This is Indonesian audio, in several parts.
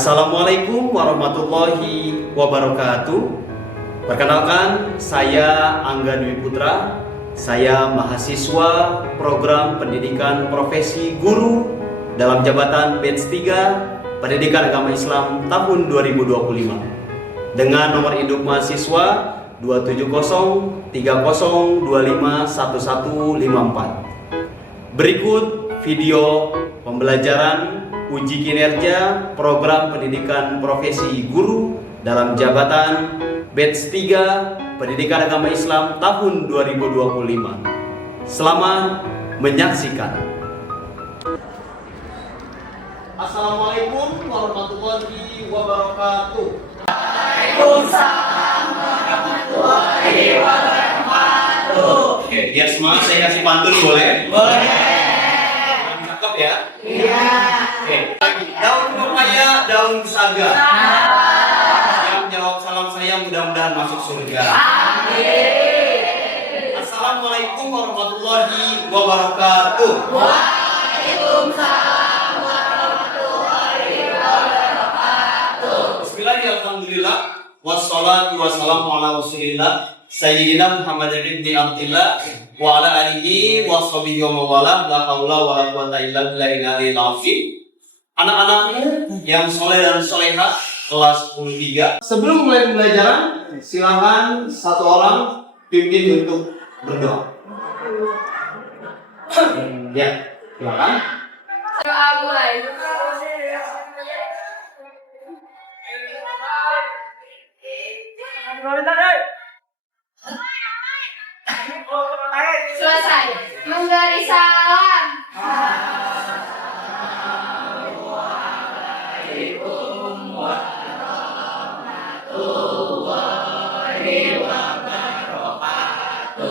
Assalamualaikum warahmatullahi wabarakatuh. Perkenalkan, saya Angga Dwi Putra. Saya mahasiswa program pendidikan profesi guru dalam jabatan batch 3 Pendidikan Agama Islam tahun 2025 dengan nomor induk mahasiswa 27030251154. Berikut video pembelajaran uji kinerja program pendidikan profesi guru dalam jabatan batch 3 Pendidikan Agama Islam tahun 2025. Selamat menyaksikan. Assalamualaikum warahmatullahi wabarakatuh. Waalaikumsalam warahmatullahi wabarakatuh. Oke, biar semangat saya kasih pantun boleh? Boleh. Cakep ya? Iya. Oke. Daun pepaya, daun saga. Yang jawab salam saya mudah-mudahan masuk surga. Amin. Assalamualaikum warahmatullahi wabarakatuh. Waalaikumsalam warahmatullahi wabarakatuh. Bismillahirrahmanirrahim. Wassalatu wassalamu ala rasulillah Sayyidina Muhammad ibn Abdillah wa ala alihi wa sahbihi wa mawalah. La haula wa la quwata illa billahil azim. Anak-anakku yang soleh dan solehah kelas 10 3. Sebelum mulai pembelajaran, silakan satu orang pimpin untuk berdoa. Ya, silakan. Doa mulai. Selesai. Memberi salam. Assalamualaikum warahmatullahi wabarakatuh.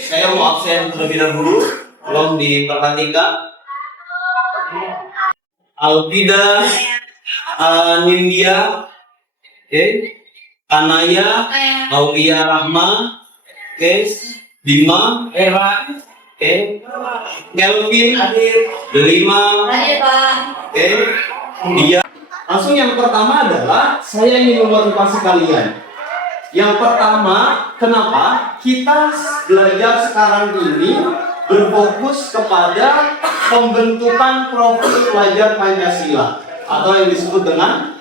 Saya mau absen terlebih dahulu. Tolong diperhatikan. Alfida, Nindya, Anaya, Aulia Rahma, Bima, Kelvin, Delima, dia. Langsung yang pertama adalah saya ingin memotivasi kalian. Yang pertama, kenapa kita belajar sekarang ini berfokus kepada pembentukan profil pelajar Pancasila atau yang disebut dengan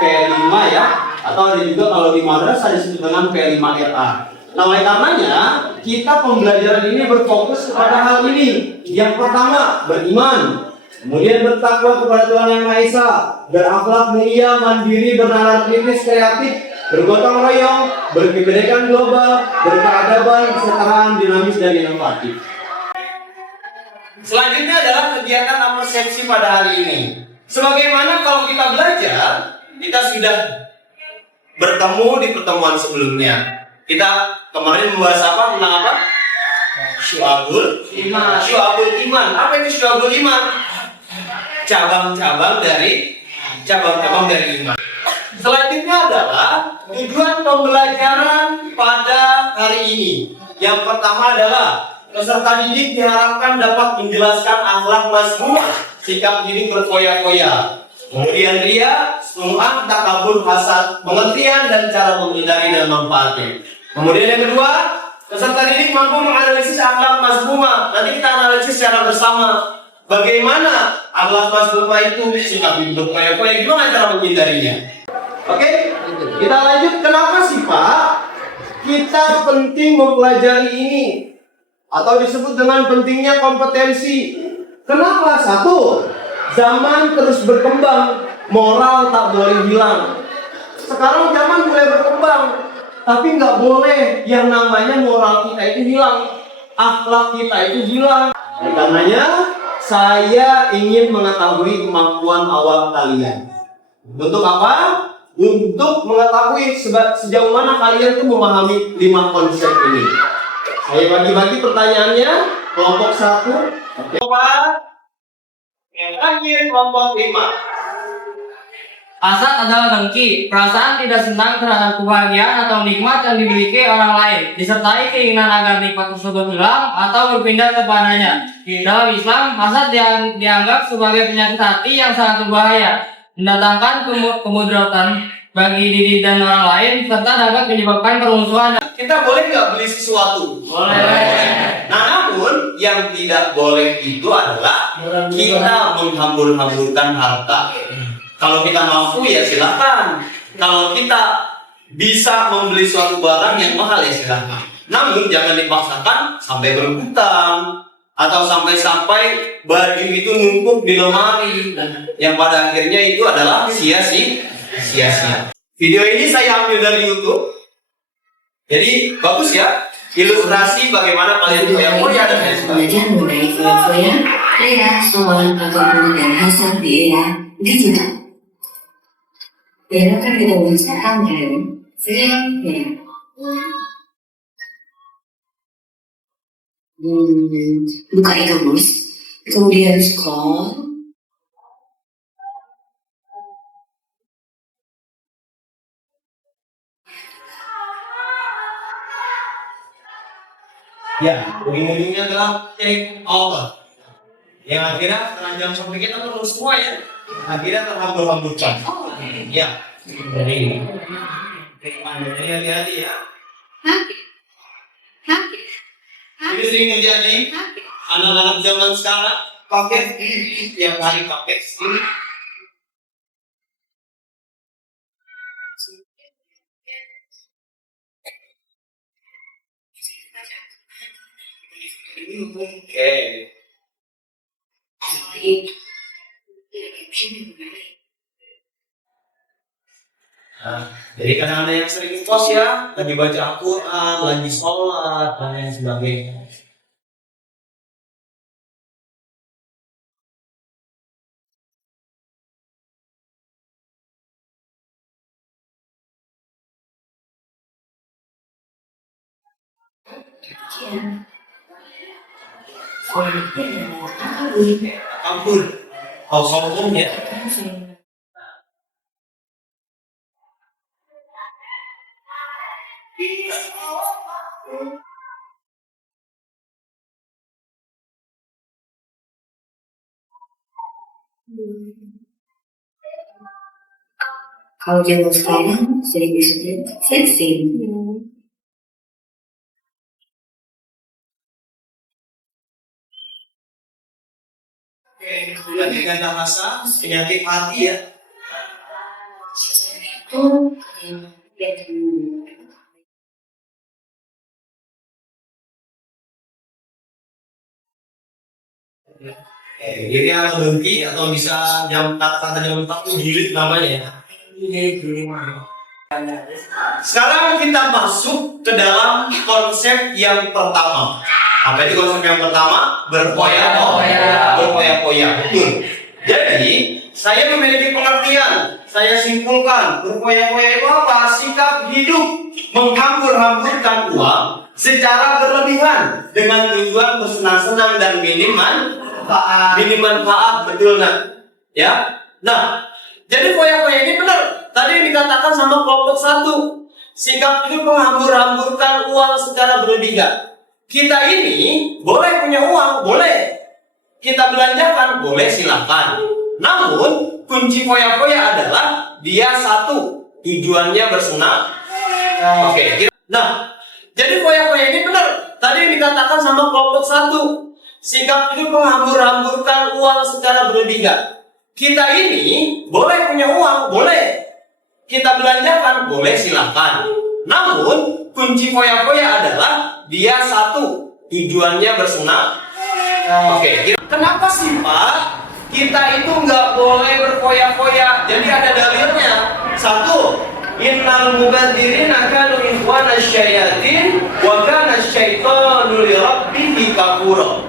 P5 ya, atau ada juga kalau di madrasah disebut dengan P5RA. Nah, oleh karenanya kita pembelajaran ini berfokus kepada hal ini. Yang pertama, beriman, kemudian bertakwa kepada Tuhan Yang Maha Esa, berakhlak mulia, mandiri, bernalar kritis, kreatif, bergotong royong, berkebinekaan global, berkeadaban, kesetaraan, dinamis, dan inovatif. Selanjutnya adalah kegiatan persepsi pada hari ini. Sebagaimana kalau kita belajar, kita sudah bertemu di pertemuan sebelumnya. Kita kemarin membahas apa? Tentang apa? Syu'abul Iman. Apa itu Syu'abul Iman? Cabang-cabang dari iman. Selanjutnya adalah tujuan pembelajaran pada hari ini. Yang pertama adalah peserta didik diharapkan dapat menjelaskan akhlak mazmum, sikap didik berkoya-koya. Kemudian ria, sum'ah, takabur, hasad, pengertian dan cara menghindari dan manfaatnya. Kemudian yang kedua, peserta didik mampu menganalisis akhlak mazmumah. Nanti kita analisis secara bersama. Bagaimana akhlak mazmumah itu, sikap didik berkoya-koya, gimana cara menghindarinya. Oke, kita lanjut. Kenapa sih Pak kita penting mempelajari ini? Atau disebut dengan pentingnya kompetensi. Kenapa? Satu, zaman terus berkembang, moral tak boleh hilang. Sekarang zaman mulai berkembang, tapi nggak boleh yang namanya moral kita itu hilang, akhlak kita itu hilang. Oleh karenanya, saya ingin mengetahui kemampuan awal kalian. Untuk apa? Untuk mengetahui sejauh mana kalian tuh memahami 5 konsep ini. Saya bagi-bagi pertanyaannya. Kelompok 1, kelompok 4, yang terakhir kelompok 5. Hasad adalah dengki, perasaan tidak senang terhadap kebahagiaan atau nikmat yang dimiliki orang lain, disertai keinginan agar nikmat tersebut hilang atau berpindah kepadanya. Dalam Islam, hasad dianggap sebagai penyakit hati yang sangat berbahaya, mendatangkan kemudaratan bagi diri dan orang lain, serta dapat menyebabkan permusuhan. Kita boleh nggak beli sesuatu? Boleh. Nah, namun yang tidak boleh itu adalah kita menghambur-hamburkan harta. Kalau kita mampu ya silakan. Kalau kita bisa membeli suatu barang yang mahal ya silakan. Namun jangan dipaksakan sampai berhutang atau sampai baju itu numpuk di lemari, yang pada akhirnya itu adalah sia-sia. Video ini saya ambil dari YouTube. Jadi bagus ya, ilustrasi bagaimana kalian foya-foya dan lain sebagainya. Belajar mengenai foya-foya, rea, soal, ataupun dan hasad di era digital. Diharapkan kita menciptakan dari foya-foya. Buka e-commerce, kemudian scroll. Ya, ujung-ujungnya adalah take over. Yang akhirnya keranjang sampai kita perlu semua ya. Akhirnya terhambur-hamburkan. Ya, jadi ini. Hati-hati ya. Ini sering terjadi. Anak-anak zaman sekarang pakai tiap hari pakai ini. Oke. Nah, jadi kadang ada yang sering post ya, lagi baca Al-Quran, lagi sholat, dan lain sebagainya. Ampun, sombong ya. Kalau zaman sekarang sering disebut flexing. Penyakit ganda rasa, penyakit hati ya. Jadi ada dengki atau bisa kata-kata jam 4 itu jilid namanya ya. Sekarang kita masuk ke dalam konsep yang pertama. Apa itu konsep yang pertama? Berfoya-foya. Betul. Jadi saya memiliki pengertian. Saya simpulkan berfoya-foya itu apa? Sikap hidup menghambur-hamburkan uang secara berlebihan dengan tujuan bersenang-senang dan minim manfaat, betul nak? Ya. Nah, jadi foya-foya ini benar. Tadi yang dikatakan sama kelompok satu, sikap hidup menghambur-hamburkan uang secara berlebihan. Kita ini boleh punya uang, boleh. Kita belanjakan, boleh silakan. Namun kunci foya-foya adalah dia satu, tujuannya bersenang. Oke. Nah, jadi foya-foya ini benar. Tadi yang dikatakan sama kelompok satu, sikap hidup menghambur-hamburkan uang secara berlebihan. Kita ini boleh punya uang, boleh. Kita belanjakan, boleh silakan. Namun kunci foya-foya adalah dia satu, tujuannya bersenang. Oke. Kenapa sih Pak? Kita itu nggak boleh berfoya-foya. Jadi ada dalilnya. Satu, innal mubadzirina kanu ikhwana syayatin wa kana syaitanu li rabbih kafura.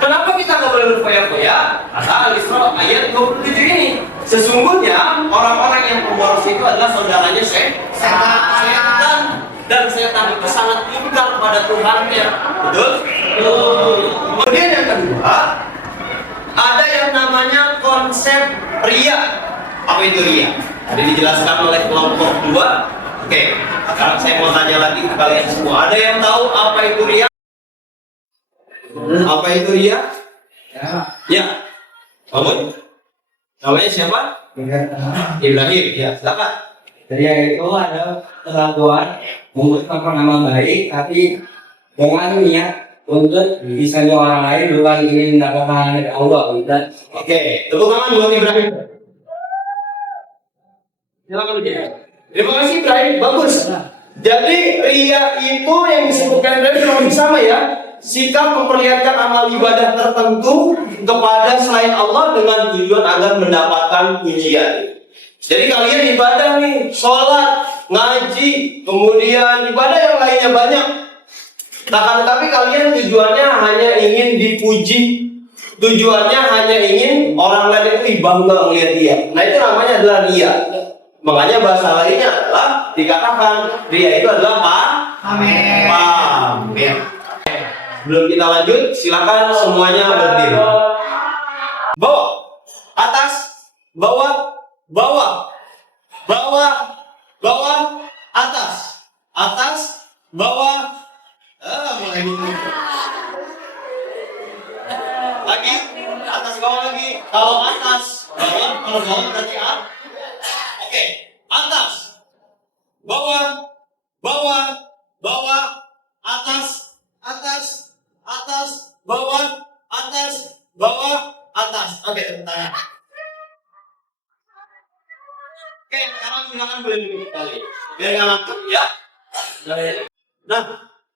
Kenapa kita nggak boleh berfoya-foya? Kata Al-Isra ayat 27 ini. Sesungguhnya orang-orang yang pemboros itu adalah saudaranya setan. Dan setan itu sangat ingkar pada Tuhannya. Betul? Kemudian yang kedua, ada yang namanya konsep ria. Apa itu ria? Tadi dijelaskan oleh kelompok 2. Oke, sekarang saya mau tanya lagi ke kalian semua. Ada yang tahu apa itu ria? Apa itu ria? Ya. Bangun. Namanya siapa? Ibrahim. Ya, silakan. Ria itu adalah kelakuan memutuskan nama baik tapi dengan niat untuk bisa orang lain bukan ingin mendapatkan dari Allah gitu. Oke, tepuk tangan buat Ibrahim. Silakan Uji. Terima kasih Ibrahim, bagus. Jadi ria itu yang disebutkan dari lebih sama ya. Sikap memperlihatkan amal ibadah tertentu kepada selain Allah dengan tujuan agar mendapatkan pujian. Jadi kalian ibadah nih, sholat, ngaji, kemudian ibadah yang lainnya banyak. Tapi kalian tujuannya hanya ingin dipuji, tujuannya hanya ingin orang lain itu bangga melihat dia. Nah itu namanya adalah ria. Makanya bahasa lainnya adalah dikatakan ria itu adalah pamer. Sebelum kita lanjut, silakan semuanya berdiri. Bawah, atas, bawah, bawah, bawah, bawah, atas, atas, bawah. Mulai dulu. Lagi, atas bawah lagi. Kalau atas, bawah, kalau bawah berarti Oke, atas, bawah, bawah, bawah, atas, atas, atas, bawah, atas, bawah, atas. Oke, tepuk tangan. Oke, sekarang silakan boleh duduk kembali. Biar nggak ngantuk ya. Nah,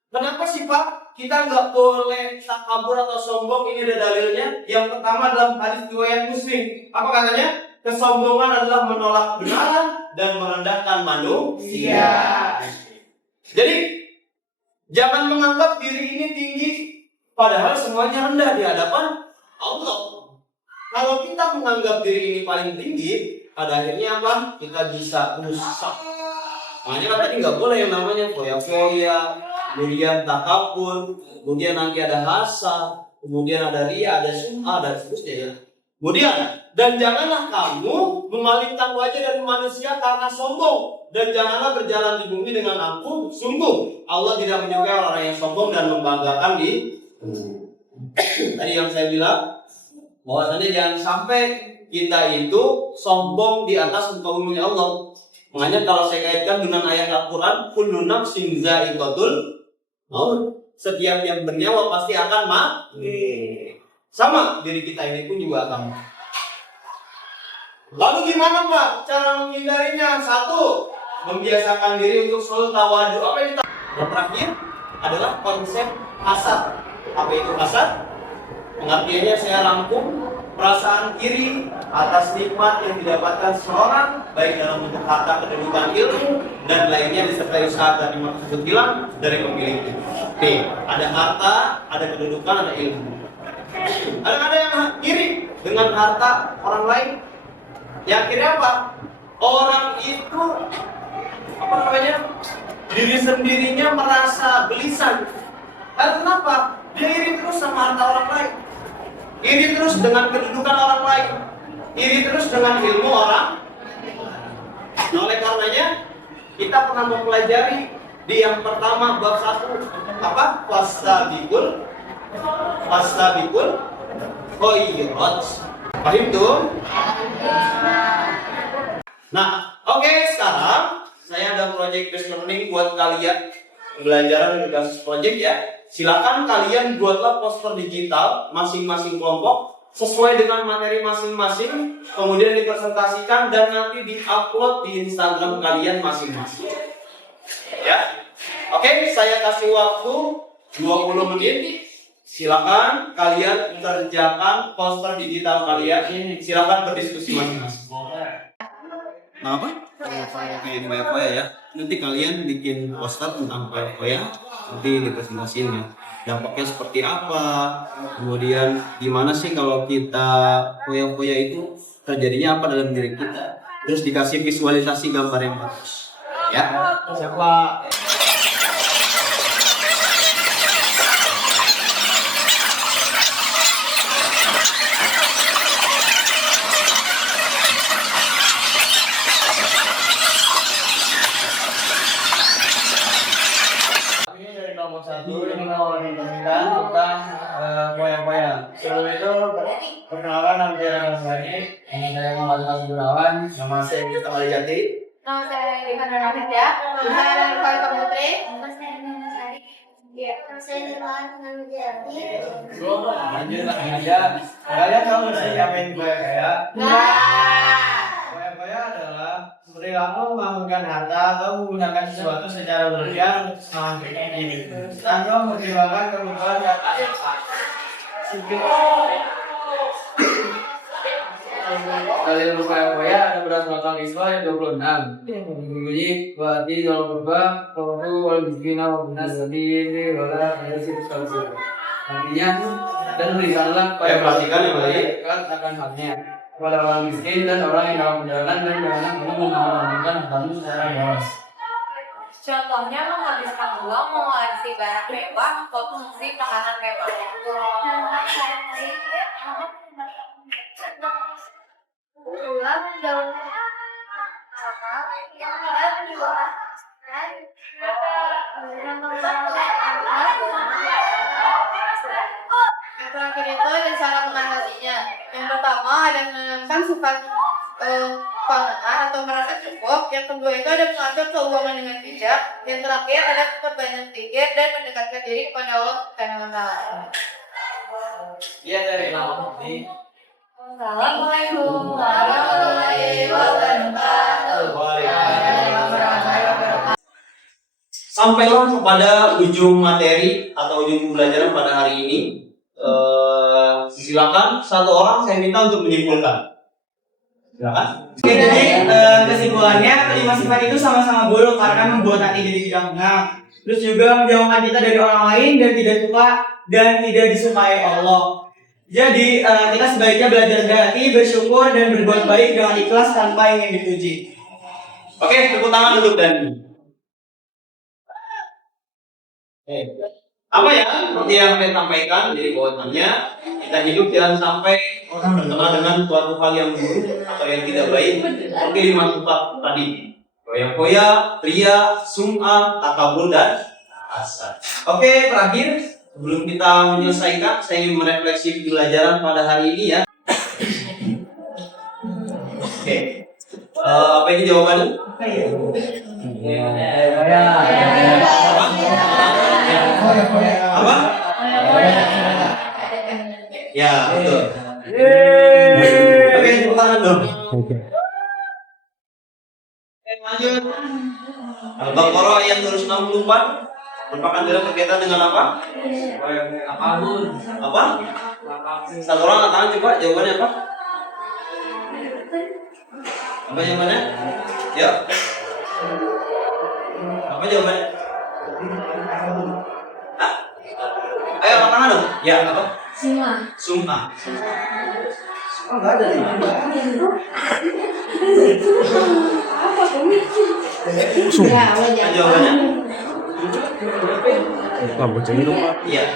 kenapa sih Pak kita nggak boleh takabur atau sombong? Ini ada dalilnya. Yang pertama dalam hadis riwayat Muslim. Apa katanya? Kesombongan adalah menolak kebenaran dan merendahkan manusia. Jadi jangan menganggap diri ini tinggi, padahal semuanya rendah di hadapan Allah. Kalau kita menganggap diri ini paling tinggi, pada akhirnya apa? Kita bisa rusak. Makanya kan tadi nggak boleh yang namanya foya-foya, kemudian takabur, kemudian nanti ada hasad, kemudian ada ria, ada sum'ah, dan seterusnya ya. Kemudian, dan janganlah kamu memalingkan wajah dari manusia karena sombong, dan janganlah berjalan di bumi dengan angkuh. Sungguh Allah tidak menyukai orang yang sombong dan membanggakan di tadi yang saya bilang bahwasanya jangan sampai kita itu sombong di atas muka bumi Allah. Makanya kalau saya kaitkan dengan ayat Al-Quran, kullu nafsin za'iqatul maut, setiap yang bernyawa pasti akan mati. Sama diri kita ini pun juga akan. Lalu gimana Pak cara menghindarinya? Satu, membiasakan diri untuk selalu tawadu. Apa itu? Yang terakhir adalah konsep hasad. Apa itu hasad? Pengertiannya saya rangkum, perasaan iri atas nikmat yang didapatkan seorang, baik dalam bentuk harta, kedudukan, ilmu, dan lainnya disertai usaha dan nikmat tersebut hilang dari pemiliknya. Nih, ada harta, ada kedudukan, ada ilmu. Ada yang iri dengan harta orang lain. Yang akhirnya apa? Orang itu diri sendirinya merasa gelisah. Lalu kenapa? Dia iri terus sama harta orang lain, iri terus dengan kedudukan orang lain, iri terus dengan ilmu orang. Nah, oleh karenanya kita pernah mempelajari di yang pertama bab 1 apa? Fastabiqul khairat. Paham tuh? Nah, oke, sekarang saya ada project based learning buat kalian, pembelajaran berbasis project ya. Silakan kalian buatlah poster digital masing-masing kelompok sesuai dengan materi masing-masing, kemudian dipresentasikan dan nanti diupload di Instagram kalian masing-masing. Ya. Oke, saya kasih waktu 20 menit. Silakan kalian mengerjakan poster digital kalian. Silakan berdiskusi masing-masing. Nah, apa? Bikin foya-foya ya. Nanti kalian bikin poster tentang foya-foya, nanti dipresentasiin ya. Dampaknya seperti apa? Kemudian gimana sih kalau kita foya-foya itu terjadinya apa dalam diri kita? Terus dikasih visualisasi gambar yang bagus. Ya. Siapa? Satu ini mau menceritakan tentang poya-poya. Sebelum itu perkenalkan nama saya Rasani. Ini saya Muhammad Gunawan. Nama saya Yuta Malijati. Nama saya Rifana Rafidya. Saya dari Kuala Putri. Nama saya Nina Sari. Iya. Nama saya Nirwana Nurjati. Lanjut langsung aja. Kalian tahu nggak sih apa yang poya-poya? Poya-poya adalah perilaku menggunakan harta atau menggunakan sesuatu secara berlebihan untuk kesenangan pribadi tanpa mempertimbangkan kebutuhan dan Dalil poya-poya ada berdasarkan Isra ayat 26 yang berbunyi berarti dalam berubah kalau wal biskina wa binas jadi wala yasir salsir. Artinya dan berikanlah Perhatikan yang lain. akan halnya kepada orang miskin dan orang yang dalam perjalanan dan dalam mengamalkan hartamu secara bebas. Contohnya menghabiskan uang mengoleksi barang mewah, konsumsi makanan mewah. Yang terakhir itu ada cara mengatasinya. Yang pertama ada menanamkan sifat pangan atau merasa cukup. Yang kedua itu ada mengatur keuangan dengan bijak. Yang terakhir ada memperbanyak zikir dan mendekatkan diri kepada Allah Subhanahu wa taala. Iya dari lama ini. Assalamualaikum warahmatullahi wabarakatuh. Sampailah kepada ujung materi atau ujung pembelajaran pada hari ini. Silakan satu orang saya minta untuk menyimpulkan. Silakan. Oke, jadi kesimpulannya kelima sifat itu sama-sama buruk karena membuat hati jadi tidak tenang. Terus juga menjauhkan kita dari orang lain dan tidak suka dan tidak disukai Allah. Jadi kita sebaiknya belajar berhati, bersyukur dan berbuat baik dengan ikhlas tanpa ingin dipuji. Oke, tepuk tangan untuk Dani. Apa ya seperti yang saya sampaikan, jadi bahwasannya kita hidup jangan sampai orang berteman dengan suatu hal yang buruk atau yang tidak baik. Oke, 5 sifat tadi: poya-poya, ria, sum'ah, takabur dan hasad. Oke, terakhir sebelum kita menyelesaikan, saya ingin merefleksi pembelajaran pada hari ini ya. Oke, apa ini jawabannya? Apa? Ya, betul. Oke, tepuk tangan dong. Lanjut. Al-Baqarah ayat 264 merupakan dalam berkaitan dengan apa? Apa? Satu orang angkat tangan coba, jawabannya apa? Apa jawabannya? Ya. Apa jawabannya? Hah? Ayo angkat tangan dong. Ya, apa? Sum'ah. Oh, enggak ada nih. Apa jawabannya? Iya.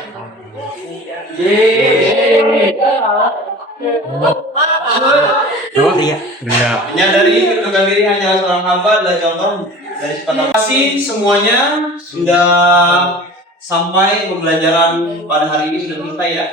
Menyadari kedudukan diri hanya seorang hamba adalah contoh dari sifat Allah. Terima kasih semuanya sudah sampai pembelajaran pada hari ini sudah selesai ya.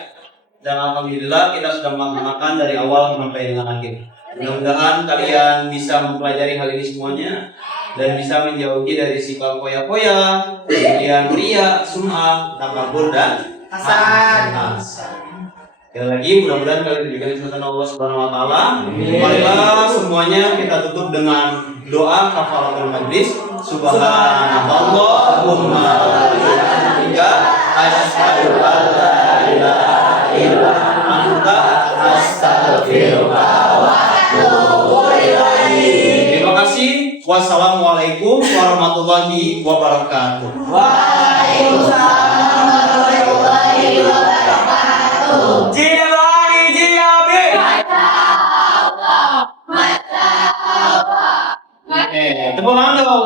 Dan alhamdulillah kita sudah melaksanakan dari awal sampai dengan akhir. Mudah-mudahan kalian bisa mempelajari hal ini semuanya dan bisa menjauhi dari sifat poya-poya, kemudian ria, sum'ah, takabur dan hasad. Sekali lagi mudah-mudahan kalian diberikan kesempatan Allah Subhanahu wa taala. Marilah semuanya kita tutup dengan doa kafaratul majlis. Subhanallahumma wa bihamdika asyhadu an la ilaha illa anta astaghfiruka wa atubu ilaik. Terima kasih. Wassalamualaikum warahmatullahi wabarakatuh. Waalaikumsalam warahmatullahi wabarakatuh. Jilani jiabi. Tepuk tangan dong.